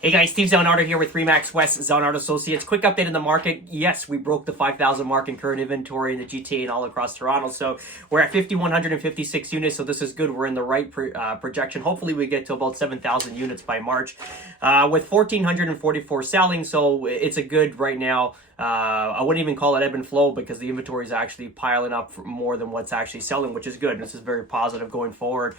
Hey guys, Steve Zanardo here with Remax West Zanardo Associates. Quick update in the market. Yes, we broke the 5,000 mark in current inventory in the GTA and all across Toronto. So we're at 5,156 units. So this is good. We're in the right projection. Hopefully we get to about 7,000 units by March with 1,444 selling. So it's a good right now. I wouldn't even call it ebb and flow because the inventory is actually piling up for more than what's actually selling, which is good. This is very positive going forward.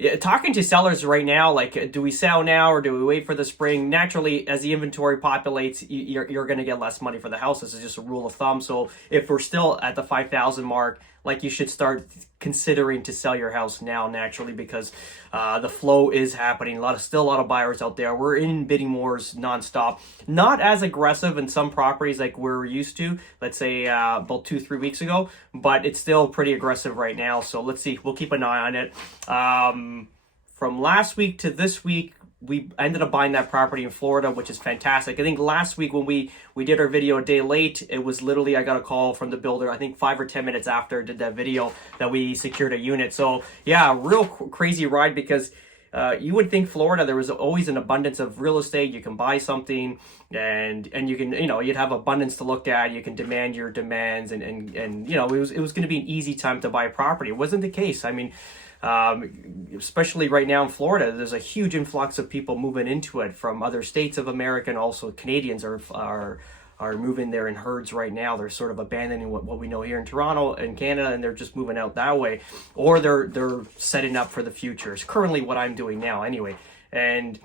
Yeah, talking to sellers right now, like, do we sell now or do we wait for the spring? Naturally, as the inventory populates, you're going to get less money for the house. This is just a rule of thumb. So if we're still at the 5,000 mark, like, you should start considering to sell your house now, naturally, because the flow is happening. Still a lot of buyers out there. We're in bidding wars nonstop. Not as aggressive in some properties like we're used to, let's say about 2-3 weeks ago, but it's still pretty aggressive right now. So let's see. We'll keep an eye on it. From last week to this week, we ended up buying that property in Florida, which is fantastic. I think last week when we did our video a day late, it was literally, I got a call from the builder, I think 5 or 10 minutes after I did that video, that we secured a unit. So yeah, real crazy ride, because you would think Florida, there was always an abundance of real estate. You can buy something and you can, you'd have abundance to look at. You can demand your demands and it was going to be an easy time to buy a property. It wasn't the case. I mean, especially right now in Florida, there's a huge influx of people moving into it from other states of America, and also Canadians are moving there in herds right now. They're sort of abandoning what we know here in Toronto and Canada, and they're just moving out that way, or they're setting up for the future. It's currently what I'm doing now anyway. And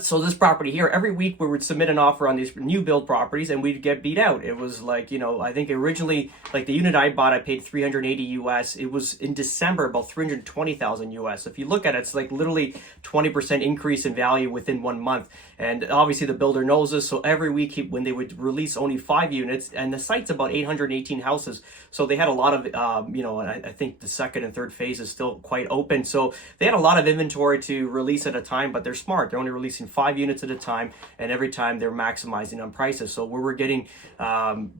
so this property here, every week we would submit an offer on these new build properties and we'd get beat out. It was like, I think originally, like the unit I bought, I paid $380 US. It was in December about $320,000 US. If you look at it, it's like literally 20% increase in value within 1 month. And obviously the builder knows this. So every week when they would release only 5 units, and the site's about 818 houses. So they had a lot of, I think the second and third phase is still quite open. So they had a lot of inventory to release at a time, but they're smart. They're only releasing 5 units at a time, and every time they're maximizing on prices. So we were getting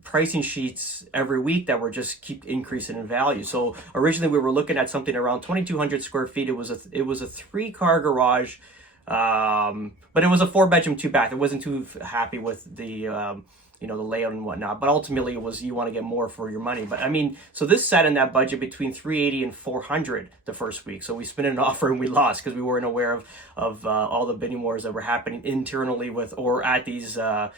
pricing sheets every week that were just keep increasing in value. So originally we were looking at something around 2,200 square feet. It was a 3-car garage, but it was a 4-bedroom, 2-bath. I wasn't too happy with the the layout and whatnot, but ultimately it was, you want to get more for your money. But I mean, so this sat in that budget between 380 and 400 the first week. So we spent an offer and we lost because we weren't aware of all the bidding wars that were happening internally with or at the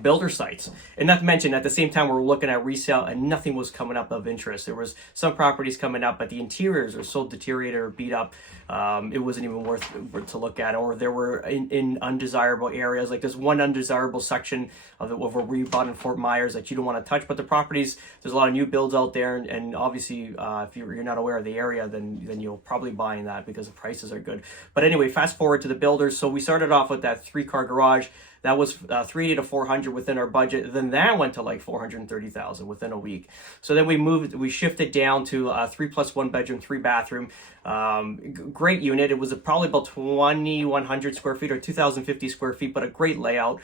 builder sites. And not to mention, at the same time, we were looking at resale and nothing was coming up of interest. There was some properties coming up, but the interiors are so deteriorated or beat up, it wasn't even worth to look at. Or there were in undesirable areas, like there's one undesirable section of a rebought in Fort Myers that you don't want to touch. But the properties, there's a lot of new builds out there, and obviously if you're not aware of the area, then you'll probably buy in that because the prices are good. But anyway, fast forward to the builders. So we started off with that 3-car garage. That was 380 to 400 within our budget. Then that went to like 430,000 within a week. So then we shifted down to a 3+1 bedroom, 3-bathroom. Great unit. It was probably about 2,100 square feet or 2,050 square feet, but a great layout.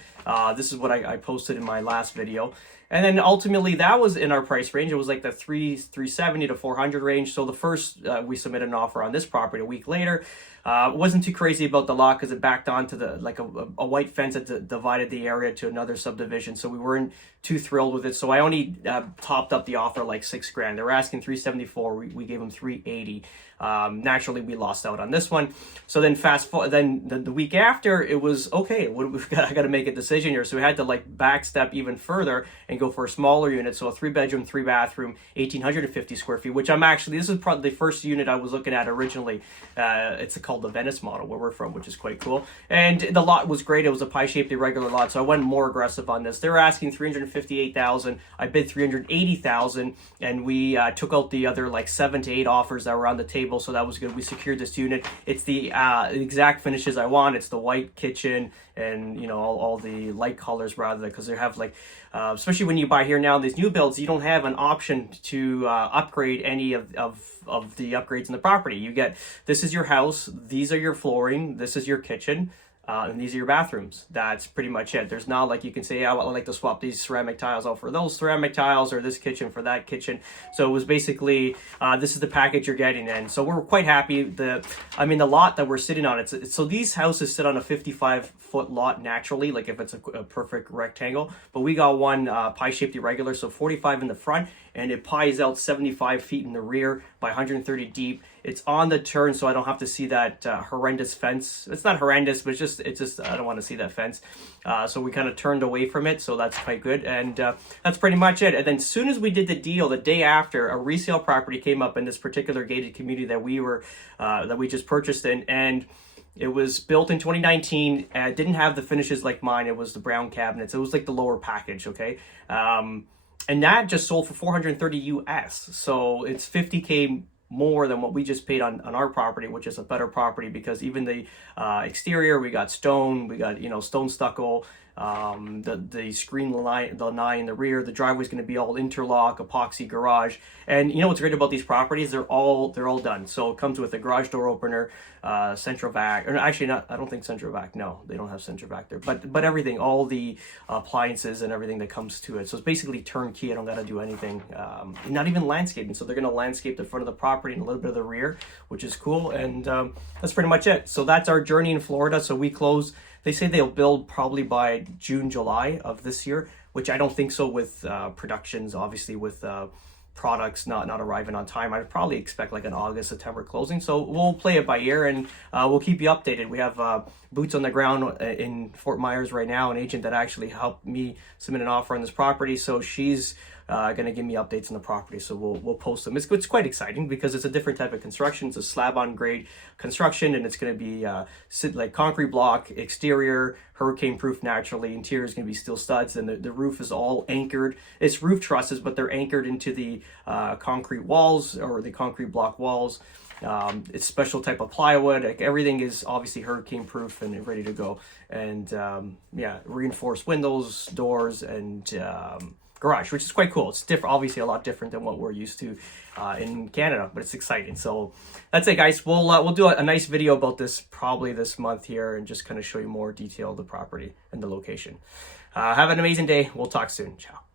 This is what I posted in my last video. And then ultimately that was in our price range. It was like the 370 to 400 range. So the first, we submitted an offer on this property a week later. Wasn't too crazy about the lot because it backed onto a white fence that divided the area to another subdivision. So we weren't too thrilled with it. So I only topped up the offer like $6,000. They were asking 374. We gave them 380. Naturally, we lost out on this one. So then fast forward, then the week after, it was okay. I got to make a decision here. So we had to like backstep even further and go for a smaller unit. So a 3-bedroom, 3-bathroom, 1,850 square feet. Which this is probably the first unit I was looking at originally. It's called the Venice model where we're from, which is quite cool. And the lot was great. It was a pie-shaped irregular lot. So I went more aggressive on this. They were asking 358,000. I bid 380,000, and we took out the other like 7 to 8 offers that were on the table. So that was good. We secured this unit. It's the exact finishes I want. It's the white kitchen and all the light colors rather, because they have like especially when you buy here now these new builds, you don't have an option to upgrade any of the upgrades in the property. You get, this is your house, these are your flooring, this is your kitchen. And these are your bathrooms. That's pretty much it. There's not like you can say, yeah, well, I like to swap these ceramic tiles out for those ceramic tiles, or this kitchen for that kitchen. So it was basically, this is the package you're getting. And so we're quite happy. The lot that we're sitting on, so these houses sit on a 55-foot lot naturally, like if it's a perfect rectangle. But we got one pie-shaped irregular, so 45 in the front, and it pies out 75 feet in the rear by 130 deep. It's on the turn, so I don't have to see that horrendous fence. It's not horrendous, but it's just I don't want to see that fence. So we kind of turned away from it, so that's quite good. And that's pretty much it. And then as soon as we did the deal, the day after, a resale property came up in this particular gated community that we just purchased in, and it was built in 2019. Didn't have the finishes like mine. It was the brown cabinets. It was like the lower package, okay? And that just sold for 430 US. So it's 50K more than what we just paid on our property, which is a better property, because even the exterior, we got stone, we got, stone stucco, the screen line in the rear, the driveway's going to be all interlock, epoxy garage. And what's great about these properties, they're all done. So it comes with a garage door opener, central vac, or actually not, I don't think central vac, no, they don't have central vac there, but everything, all the appliances and everything that comes to it. So it's basically turnkey. I don't got to do anything, not even landscaping. So they're going to landscape the front of the property and a little bit of the rear, which is cool. And that's pretty much it. So that's our journey in Florida. So we close, they say they'll build probably by June, July of this year, which I don't think so with productions, obviously with products not arriving on time. I'd probably expect like an August, September closing. So we'll play it by ear, and we'll keep you updated. We have boots on the ground in Fort Myers right now, an agent that actually helped me submit an offer on this property. So she's going to give me updates on the property, so we'll post them. It's quite exciting because it's a different type of construction. It's a slab on grade construction, and it's going to be like concrete block, exterior hurricane proof naturally, interior is going to be steel studs, and the roof is all anchored. It's roof trusses, but they're anchored into the concrete walls, or the concrete block walls. It's special type of plywood. Like everything is obviously hurricane proof and ready to go. And reinforced windows, doors, and garage, which is quite cool. It's different, obviously a lot different than what we're used to in Canada, but it's exciting. So that's it, guys. We'll do a nice video about this probably this month here, and just kind of show you more detail of the property and the location. Have an amazing day. We'll talk soon. Ciao.